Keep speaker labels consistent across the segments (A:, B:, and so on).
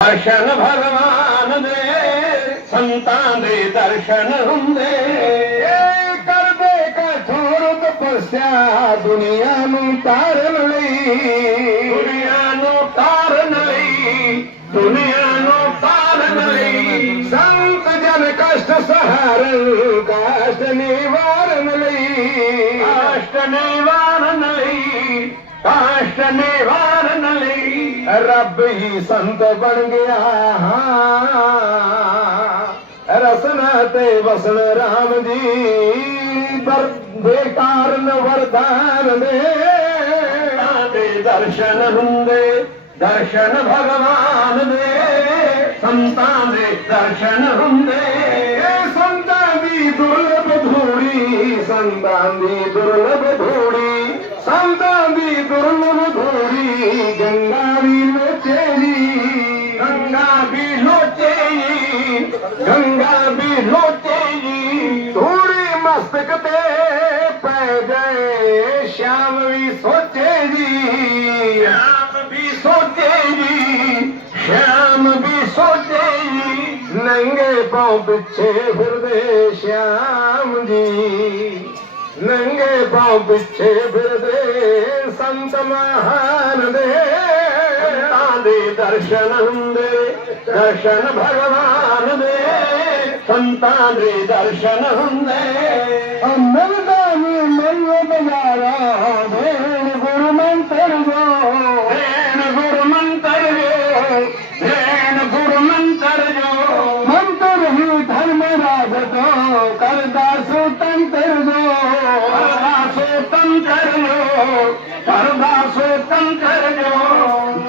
A: ਦਰਸ਼ਨ ਭਗਵਾਨ ਦੇ ਸੰਤਾਂ ਦੇ ਦਰਸ਼ਨ ਹੁੰਦੇ
B: ਇਹ ਕਰਦੇ ਕਠੋਰ ਤਪੱਸਿਆ ਦੁਨੀਆ ਨੂੰ ਤਾਰਨ ਲਈ
A: ਦੁਨੀਆ ਨੂੰ ਤਾਰਨ ਲਈ ਦੁਨੀਆ ਨੂੰ ਤਾਰਨ ਲਈ
B: ਸੰਤ ਜਨ ਕਸ਼ਟ ਸਹਾਰਨ ਕਸ਼ਟ ਨਿਵਾਰਨ ਲਈ
A: ਕਾਸ਼ਟ ਨਿਵਾਰਨ
B: ष्ट वारी रब ई संत बनग रसन
A: ते वसन राम जी कारण वरदाने वरदान दे दर्शन हूंदे दर्शन
B: भगवान दे संताने दर्शन हूंदे संतां दी दुर्लभ धूड़ी संतां दी दुर्लभ धूड़ी ਗੰਗਾ ਵੀ ਲੋਚੇ ਜੀ ਧੂੜੀ ਮਸਤਕ ਤੇ ਪੈ ਗਏ ਸ਼ਾਮ ਵੀ ਸੋਚੇ ਜੀ
A: ਸ਼ਾਮ ਵੀ ਸੋਚੇ ਜੀ ਸ਼ਾਮ ਵੀ ਸੋਚੇ ਜੀ
B: ਨੰਗੇ ਪਾਉ ਪਿੱਛੇ ਫਿਰਦੇ ਸ਼ਾਮ ਜੀ। ਨੰਗੇ ਪਾਉ ਪਿੱਛੇ ਫਿਰਦੇ ਸੰਤ ਮਹਾਨ ਦੇ
A: درشن هوندي درشن ڀڳوان دي. سنتالي درشن
B: هوندي نظارا ڀيڻ گرو منتر جو هي گر
A: منترو ڀيڻ گرو منتر جو منتريون ڌرم راج
B: تو ڪل دا سو تنتر جو. سوتنترو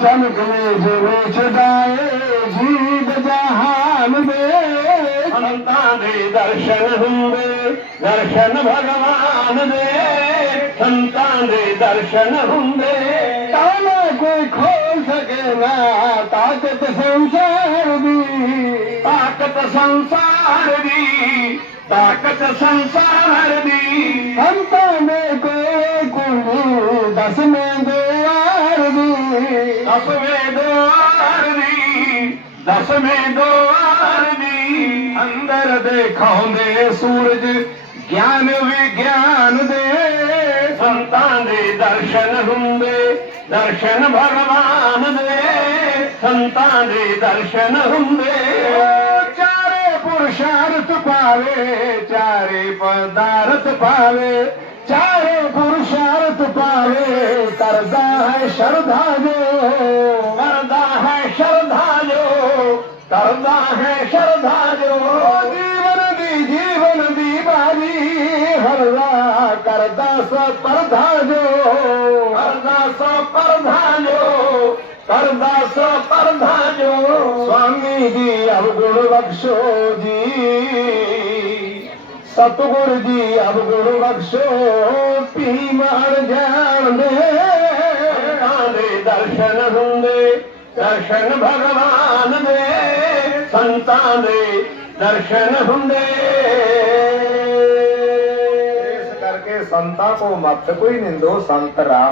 B: ਜੋ ਜਨ ਗਲੇ ਜਿਵੇਂ ਛਡਾਏ ਜੀਵ ਜਹਾਨ ਦੇ
A: ਸੰਤਾਂ ਦੇ ਦਰਸ਼ਨ ਹੁੰਦੇ ਦਰਸ਼ਨ ਭਗਵਾਨ ਦੇ ਸੰਤਾਂ ਦੇ ਦਰਸ਼ਨ ਹੁੰਦੇ
B: ਤਾਲਾ ਕੋਈ ਖੋਲ ਸਕੇ ਨਾ ਤਾਕਤ ਸੰਸਾਰ ਦੀ
A: ਤਾਕਤ ਸੰਸਾਰ ਦੀ ਤਾਕਤ ਸੰਸਾਰ ਦੀ
B: ਸੰਤਾਂ ਦੇ ਕੋਈ ਕੁੰਡੀ ਦਸਵੇਂ ਦੁਆਰ
A: دسي دوارسور
B: گيان ديتان جي درشن هوندي درشن ڀڳوان ديتاني درشن هوندي چاري پرشار ت
A: پاوي چاري پدارٿ پاوي چاري پرشار ت پاوي
B: شرڌا शरधालो करदा है श्र जीवन दी जीवन दी
A: बारी हरदा करदा हरदा जो करदा सो परधा
B: जो स्वामी जी अवगुण बख़्शो जी। सतगुरु जी अवगुण बख़्शो। पी मार
A: जान दे दर्शन हूंदे ਦਰਸ਼ਨ ਭਗਵਾਨ ਦੇ, ਸੰਤਾਂ ਦੇ ਦਰਸ਼ਨ ਹੁੰਦੇ।
B: ਇਸ ਕਰਕੇ ਸੰਤਾਂ ਕੋ ਮਤ ਕੋਈ ਨਿੰਦੋ ਸੰਤ ਰਾਮ